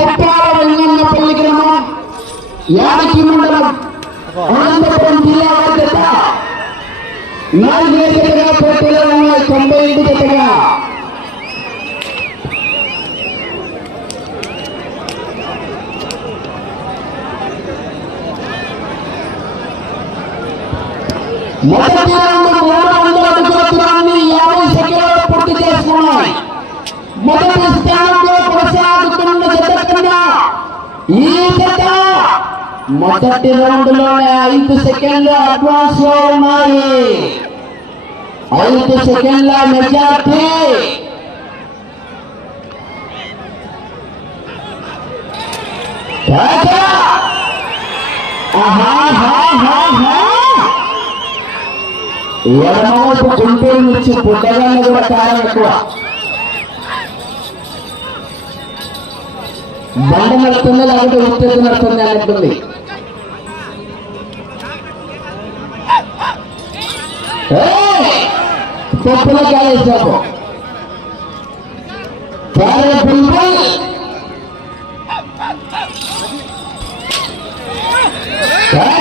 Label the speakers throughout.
Speaker 1: పుప్పాల వెంగన్నపల్లి గ్రామం యాదకి మండలం అనంతపురం జిల్లా బాధ్యత. నాలుగు జతగా పోటీలో ఉన్నాయి తొంభై ఐదు జతగా మొదటి రౌండ్ మూడు వందల అడుగుల దూరాన్ని యాభై సెకండ్లలో పూర్తి చేసుకున్నాయి. మొదటి స్థానంలో ఈ జత మొదటి రౌండ్లోనే ఐదు సెకండ్లు అడ్వాన్స్లో ఉన్నాయి. ఐదు సెకండ్ల మెజార్టీ. రాజా! ఆహా, ఎడమవైపు గుంటూరు నుంచి పుట్టగానే కూడా కారణం ఎక్కువ. బాడ నడుతుందా లేకపోతే ఉత్తేజం నడుతుంది అంటుంది పప్పులో కాలేసాము కారే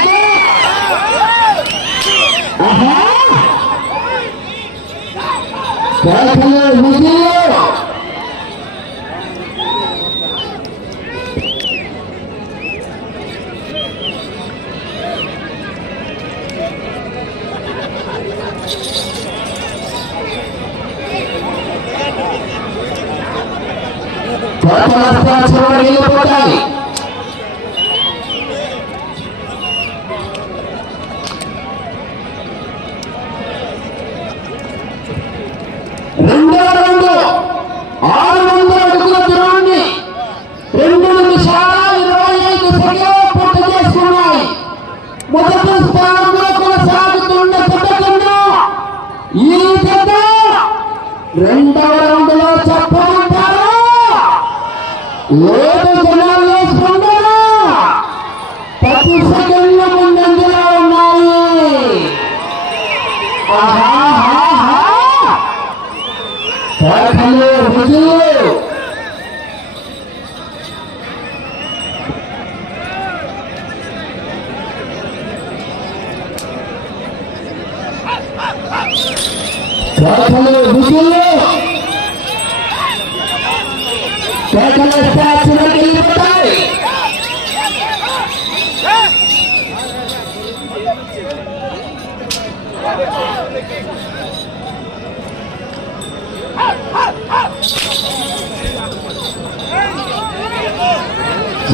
Speaker 1: Oh!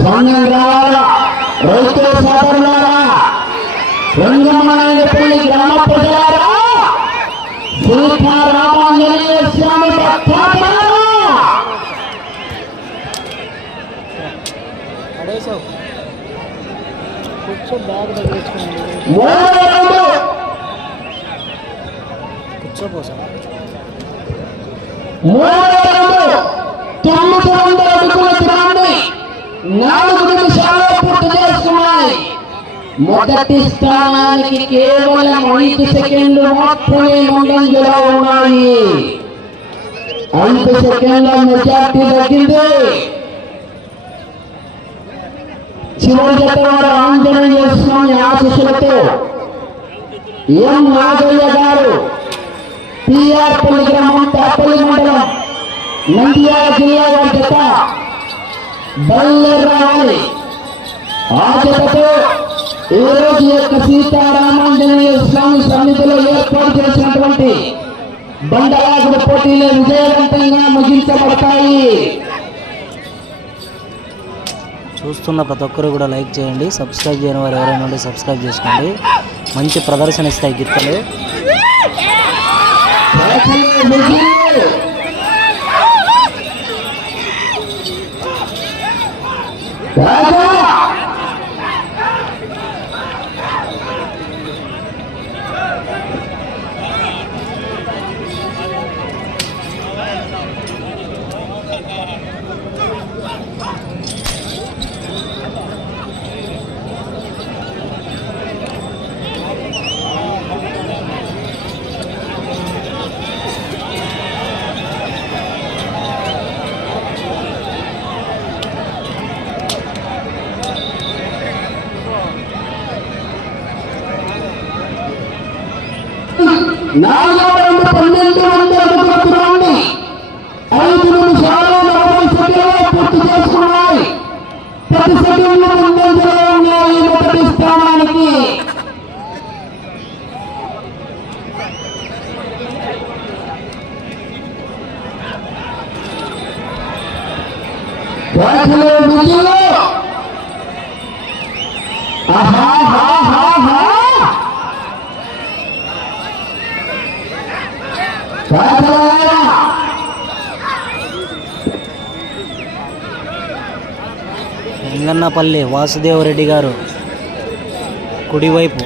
Speaker 1: స్వామ్యం రావాలా రైతు సోదరులారా రంగమ్మనాయనపల్లి గ్రామ ప్రజలారా సీతారామాంజనేయ స్వామి రౌండ్ తొమ్మిది వందల అడుగుల దూరాన్ని నాలుగు నిమిషాలు పూర్తి చేస్తున్నాయి మొదటి స్థానానికి కేవలం ఐదు సెకండ్లు మాత్రమే ముందంజలో ఉన్నాయి. ఐదు సెకండ్ల మెజార్టీ తగ్గింది. చివరి జత వారు ఆంజనేయ స్వామి ఆశీస్సులతో ఎం నాగయ్య గారు పిఆర్పల్లి గ్రామం తప్పలి మండలం నంద్యాల జిల్లా వారి జత. రావాలి ఈ రోజు యొక్క సీతారామాంజనేయ స్వామి సన్నిధిలో ఏర్పాటు చేసినటువంటి బండలాగుడు పోటీలు విజయవంతంగా ముగించబడతాయి.
Speaker 2: చూస్తున్న ప్రతి ఒక్కరు కూడా లైక్ చేయండి సబ్స్క్రైబ్ చేయని వారు ఎవరైనా ఉంటే సబ్స్క్రైబ్ చేసుకోండి. మంచి ప్రదర్శన ఇస్తాయి గిత్తలు.
Speaker 1: রাজা పది సెకండ్లు ముందంజలో ఉన్నాయి మొదటి స్థానానికి రాజులు విజయులు ఆహా హా హా హా రాజులారా
Speaker 2: వెంగన్నపల్లి వాసుదేవరెడ్డి గారు కుడివైపు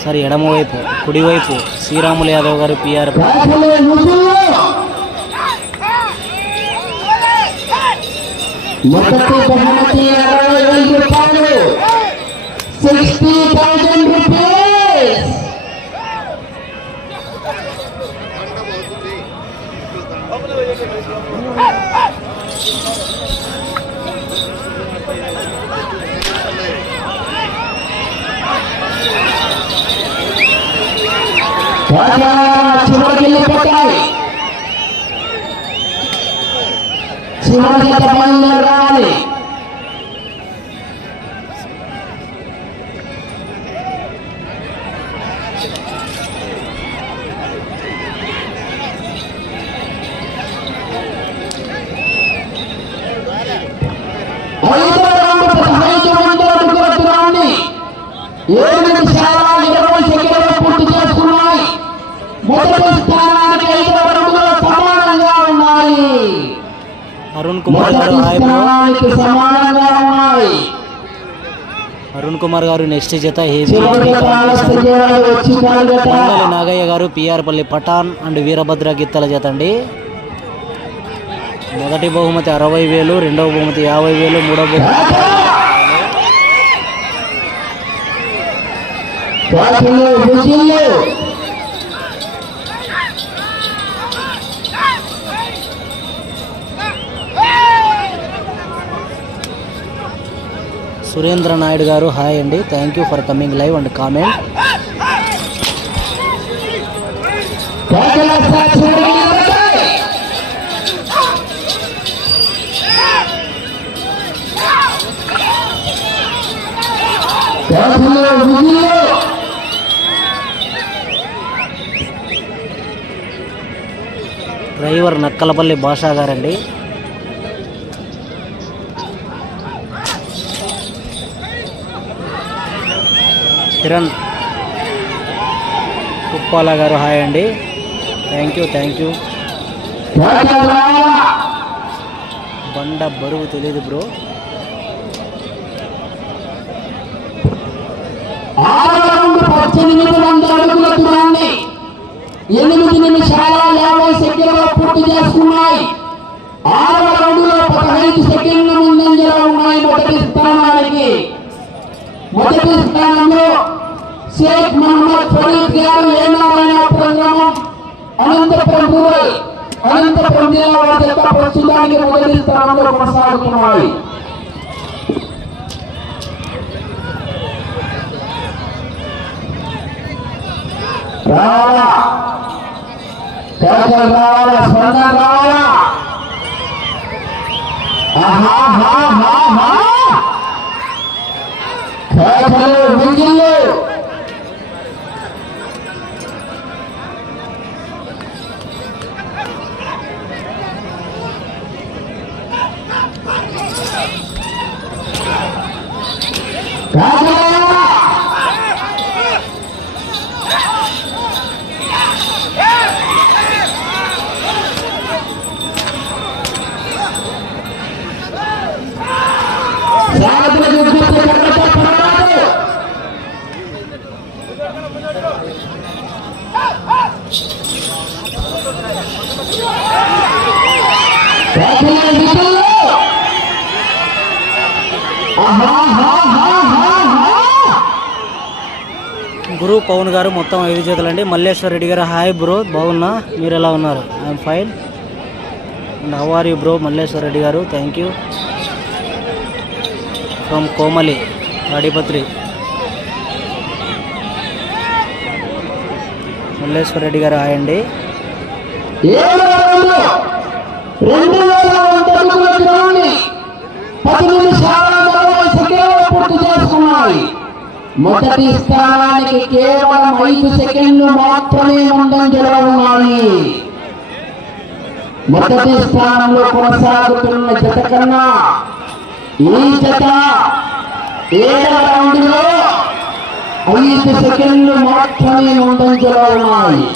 Speaker 2: సారీ ఎడమవైపు కుడివైపు శ్రీరాములు యాదవ్ గారు పిఆర్
Speaker 1: Thank you. మొదటి బహుమతి చివరికి చివరి రావాలి.
Speaker 2: కుమార్ అరుణ్ కుమార్ గారు నెక్స్ట్ జత. మండలి నాగయ్య గారు పిఆర్పల్లి పఠాన్ అండ్ వీరభద్ర గిత్తల జత అండి. మొదటి బహుమతి అరవై వేలు రెండవ బహుమతి యాభై వేలు మూడవ బహుమతి సురేంద్ర నాయుడు గారు హాయ్ అండి. Thank you for coming live and comment driver Nakkalapalli Bhasha గారండి. కిరణ్ కుప్పాల గారు హాయ్ అండి. థ్యాంక్ యూ థ్యాంక్ యూ బండ బరువు తెలియదు బ్రో.
Speaker 1: ఎనిమిది నిమిషాల యాభై సెకండ్లు పూర్తి చేసుకున్నాయి ఆరవ రౌండ్లో పదహైదు సెకండ్ల ముందంజలో ఉన్నాయి మొదటి స్థానానికి మొదటి స్థానంలో షేక్ మహమ్మద్ ఫరీద్ గారు ఏనారాయణపురం గ్రామం అనంతపురం రూరల్ అనంతపురం జిల్లా ప్రస్తుతానికి మొదటి స్థానంలో కొనసాగుతున్నాయి రావాలా రావాలా రావాలా ఆహా హా హా హా విజిల్లు రాజా సారథులకు విజ్ఞప్తి కర్మతో పోరాడు. రాజుల విధుల్లో. ఆహా, హా, హా, హా, హా.
Speaker 2: గురు పవన్ గారు మొత్తం ఐదు చేతులండి. మల్లేశ్వర్ రెడ్డి గారు హాయ్ బ్రో బాగున్నా? మీరు ఎలా ఉన్నారు? I'm fine. And how are you bro Malleshwar Reddy garu? Thank you. From Komali Tadipatri Malleshwara Reddy garu hi అండి.
Speaker 1: రెండు వేల పది నిమిషాల ఉన్నాయి. మొదటి స్థానానికి కేవలం ఐదు సెకండ్లు మాత్రమే ముందంజలో ఉన్నాయి. మొదటి స్థానంలో కొనసాగుతున్న జత కన్నా ఈ జత ఏడవ రౌండ్లో ఐదు సెకండ్లు మాత్రమే ముందంజలో ఉన్నాయి.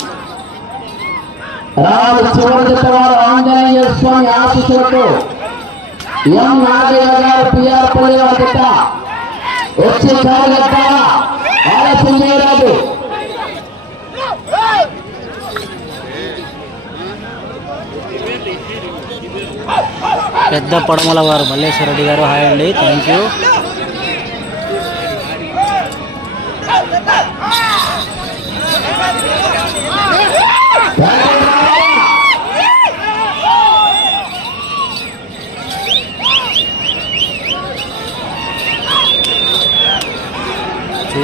Speaker 1: రాజు చివరి జత వారు ఆంజనేయ స్వామి ఆశీస్సులతో ఎం నాగయ్య గారు పిఆర్ పల్లి వారి జత వచ్చే ఆలస్యం చేయరాదు.
Speaker 2: పెద్ద పడమల వారు మల్లేశ్వర రెడ్డి గారు హాయ్ అండి థ్యాంక్ యూ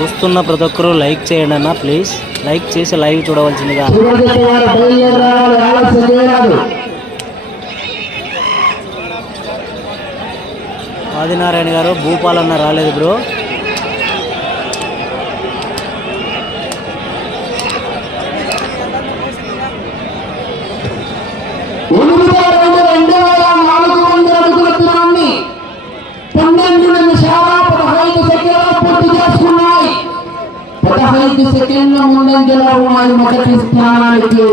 Speaker 2: చూస్తున్న ప్రతి ఒక్కరూ లైక్ చేయండి అన్న ప్లీజ్. లైక్ చేసి లైవ్ చూడవలసిందిగా. ఆదినారాయణ గారు భూపాలన్న రాలేదు బ్రో
Speaker 1: ఎనిమిదో రెండు రెండు వేల నాలుగు వందల అడుగుల దూరాన్ని పన్నెండు నిమిషాల పదహైదు సెకండ్లు పూర్తి చేసుకున్నాయి పదహైదు సెకండ్ల ముందంజలో ఉన్నాయి మొదటి స్థానానికి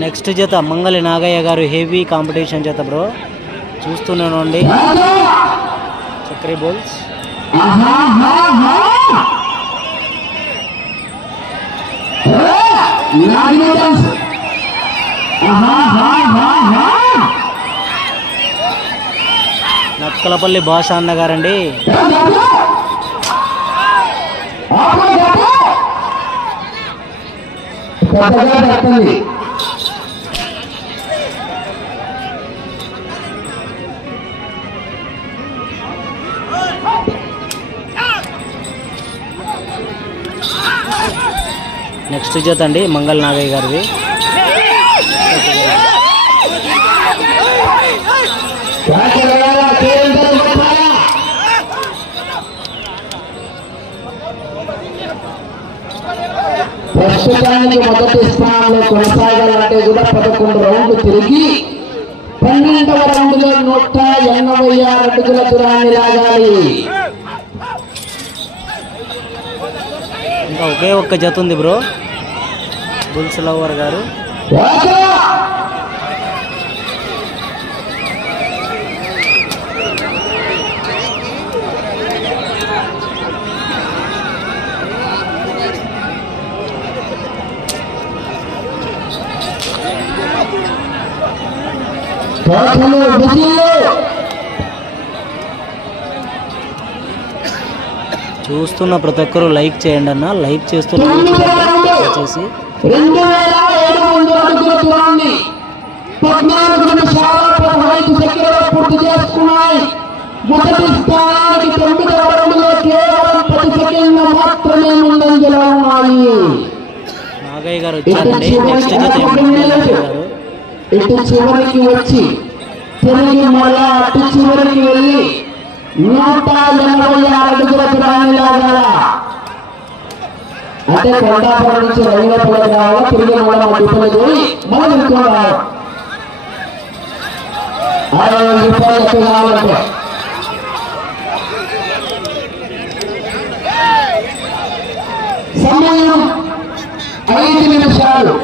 Speaker 2: నెక్స్ట్ జత మంగళి నాగయ్య గారు హెవీ కాంపిటీషన్ జత బ్రో. చూస్తూనే ఉండండి.
Speaker 1: రాజా!
Speaker 2: చక్రీ బోల్స్.
Speaker 1: ఆహాహాహా!
Speaker 2: కులపల్లి భాష
Speaker 1: అన్నగారండి.
Speaker 2: నెక్స్ట్ జత అండి మంగళ నాగయ్య గారిది.
Speaker 1: ప్రస్తుతానికి మొదటి స్థానంలో కొనసాగాలంటే కూడా పదకొండు రౌండ్లు తిరిగి పన్నెండవ రౌండ్లో నూట ఎనభై ఆరు అడుగుల దూరాన్ని లాగాలి.
Speaker 2: ఇంకా ఒకే ఒక్క జత ఉంది బ్రో. బుల్స్ లవర్ గారు.
Speaker 1: కోటలు
Speaker 2: చూస్తున్న ప్రతి ఒక్కరూ లైక్ చేయండి అన్న. లైక్ చేస్తూ లైక్
Speaker 1: తొమ్మిదవ రౌండ్
Speaker 2: చేసి
Speaker 1: రెండు. వేల ఏడు వందల అడుగుల దూరాన్ని పద్నాలుగు నిమిషాల పదహైదు సెకండ్లు పూర్తి చేసుకున్నాయి. మొదటి స్థానానికి తొమ్మిదవ రౌండ్లో కేవలం పది సెకండ్లు మాత్రమే ముందంజలో ఉన్నాయి.
Speaker 2: నాగయ్య గారు వచ్చారండి. నెక్స్ట్ జత
Speaker 1: ఇటు చివరికి వచ్చి తిరిగి మళ్ళా అటు చివరికి వెళ్ళి నూట ఎనభై ఆరు అడుగుల దూరాన్ని అంటే కొండాపురం నుంచి రంగపల్లి కావాలి తిరిగి మళ్ళా మధ్యపల్లి పోయి మళ్ళీ ఇంకో రావాలి అరవై రూపాయలు ఎక్కువ కావాలంటే. సమయం ఐదు నిమిషాలు.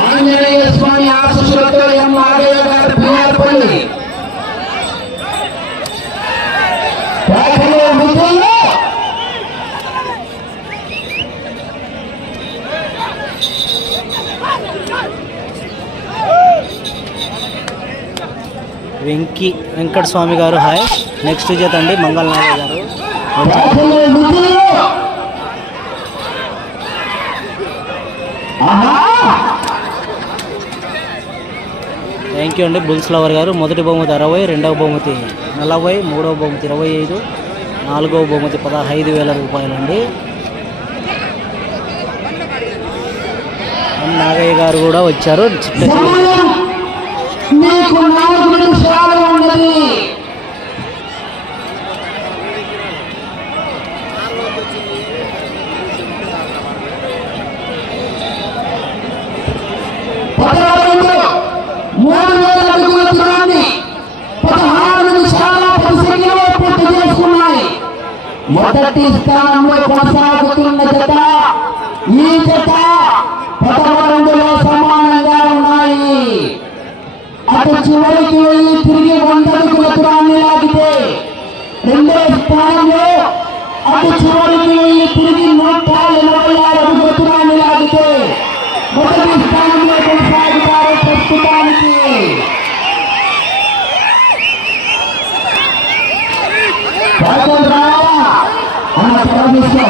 Speaker 1: ఆంజనేయ స్వామి ఆశీస్సులతో ఎం గారు పిఆర్పల్లి
Speaker 2: వెంకీ వెంకట స్వామి గారు హాయ్. నెక్స్ట్ చేతండి అండి మంగళ గారు
Speaker 1: పేటలో విజయంలో ఆహా
Speaker 2: థ్యాంక్ యూ అండి. Bulls lover garu. మొదటి బహుమతి అరవై రెండవ బహుమతి నలభై మూడవ బహుమతి ఇరవై ఐదు నాలుగవ బహుమతి పదహైదు వేల రూపాయలండి. నాగయ్య గారు కూడా వచ్చారు. చిట్ట చివరి-
Speaker 1: సమయం మీకు నాలుగు నిమిషాలు ఉన్నది పదహారు మూడు వేల అడుగుల దూరాన్ని పదహారు నిమిషాల పది సెకండ్లు పూర్తి చేసుకున్నాయి మొదటి స్థానంలో కొనసాగుతున్న జత ఈ జత పదకొండులో సమానంగా ఉన్నాయి. అటు చివరికి వెళ్ళి తిరిగి వంద అడుగుల దూరాన్ని లాగితే రెండో స్థానంలో అటు చివరికి వెళ్ళి తిరిగి నూట ఎనభై ఆరు అడుగుల దూరాన్ని లాగితే మొదటి స్థానంలో కొనసాగుతారు ప్రస్తుతానికి రాజేంద్ర రావాలా? అన్న పరమేశ్వర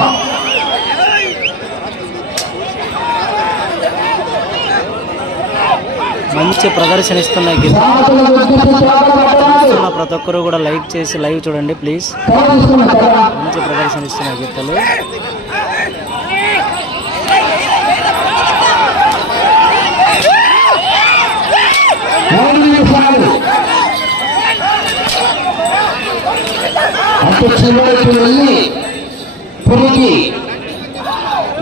Speaker 2: మంచి ప్రదర్శన ఇస్తున్న గిత్త ప్రతి ఒక్కరు కూడా లైక్ చేసి లైవ్ చూడండి ప్లీజ్ మంచి ప్రదర్శన ఇస్తున్న గీతలు.
Speaker 1: చివరికి వెళ్ళి తిరిగి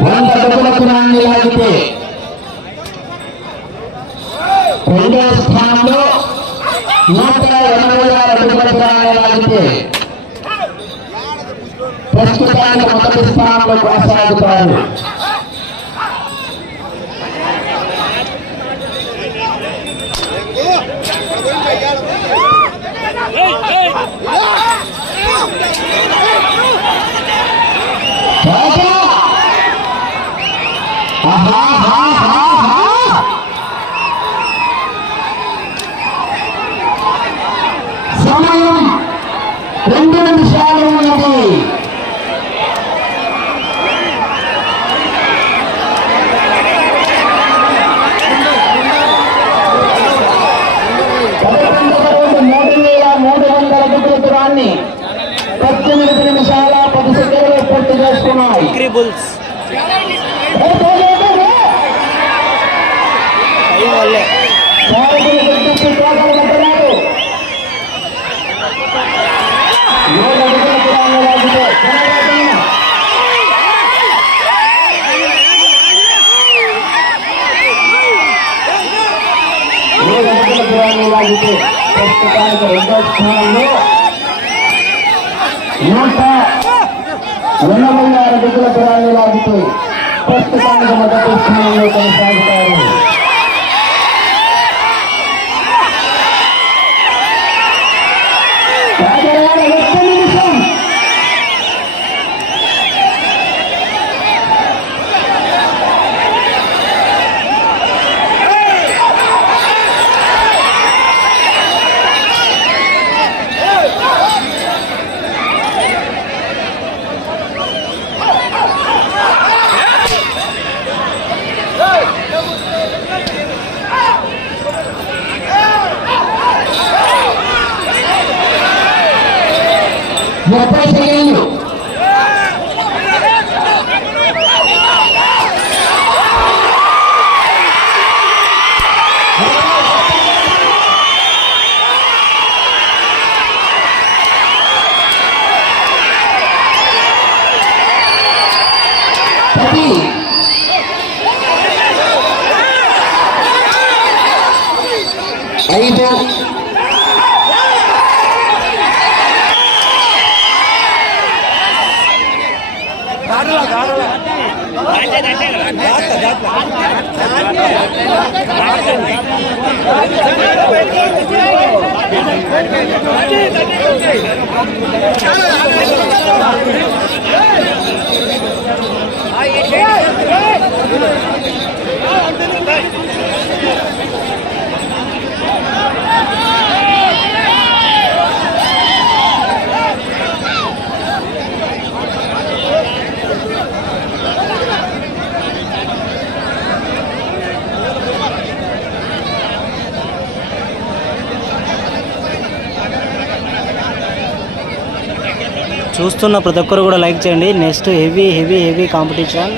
Speaker 1: వంద డబ్బులకు రాన్ని లాగితే రెండవ స్థానంలో నూట ఎనభై ఆరు అడుగులకు ప్రస్తుతానికి మొదటి స్థానంలో కొనసాగుతారు రాజా! ఆహా, ఆహా, ఆహా! సమయం రెండు నిమిషాలు ఉన్నది పద్దెనిమిది నిమిషాల పది సెకండ్లు పూర్తి చేసుకున్నాయి
Speaker 2: విక్రీ బుల్స్
Speaker 1: ఏ, ఏ, ఏ, ఏ, ఏ!
Speaker 2: టైం వల్లే
Speaker 1: నాయకులు గుర్తించి తోటలు కట్టినారు. ఏడు అడుగుల దూరాన్ని లాగితే కొనసాగుతున్న ఏడు అడుగుల దూరాన్ని లాగితే ప్రస్తుతానికి రెండో స్థానంలో నూట ఎనభై ఆరు అడుగుల దూరాన్ని లాగితే ప్రస్తుతానికి మొదటి ఆ ఏ
Speaker 2: చూస్తున్న ప్రతి ఒక్కరు కూడా లైక్ చేయండి. Next heavy heavy heavy competition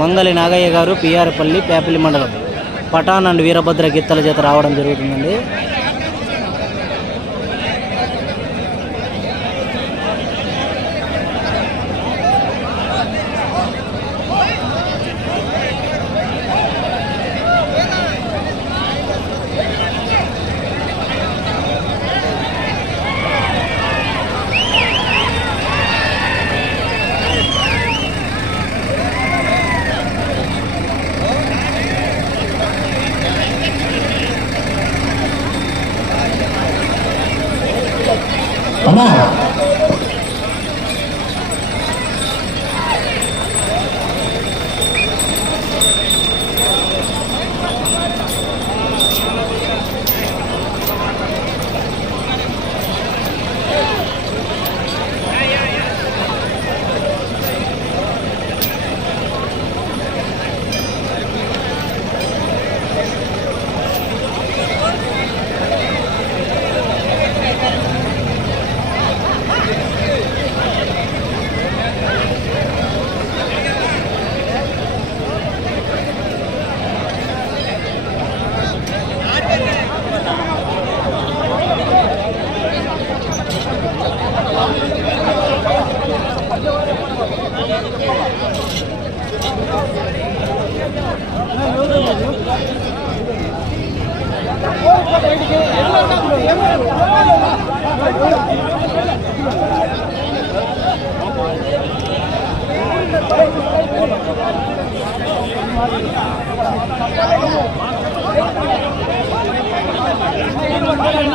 Speaker 2: Mangali Nagayya garu PR Palli Pepalli మండలం. పఠాన్ అండ్ వీరభద్ర గీతల చేత రావడం జరుగుతుందండి.
Speaker 1: అమ్మా ఏం పెట్టారు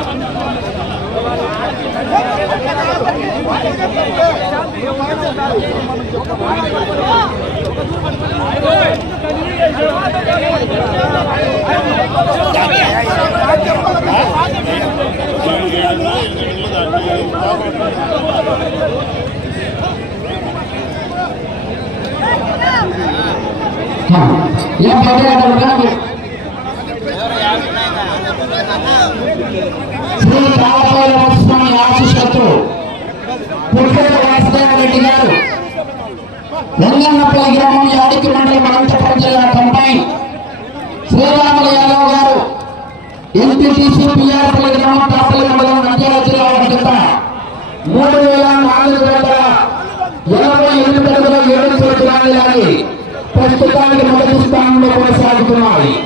Speaker 1: శ్రీ కాలపాల స్వామి ఆశిషత్తు పుట్టేట వాసుదేవ రెడ్డి గారు రంగన్నపల్లి గ్రామం యాడికి మండలం అనంతపురం జిల్లా ఎనిమిది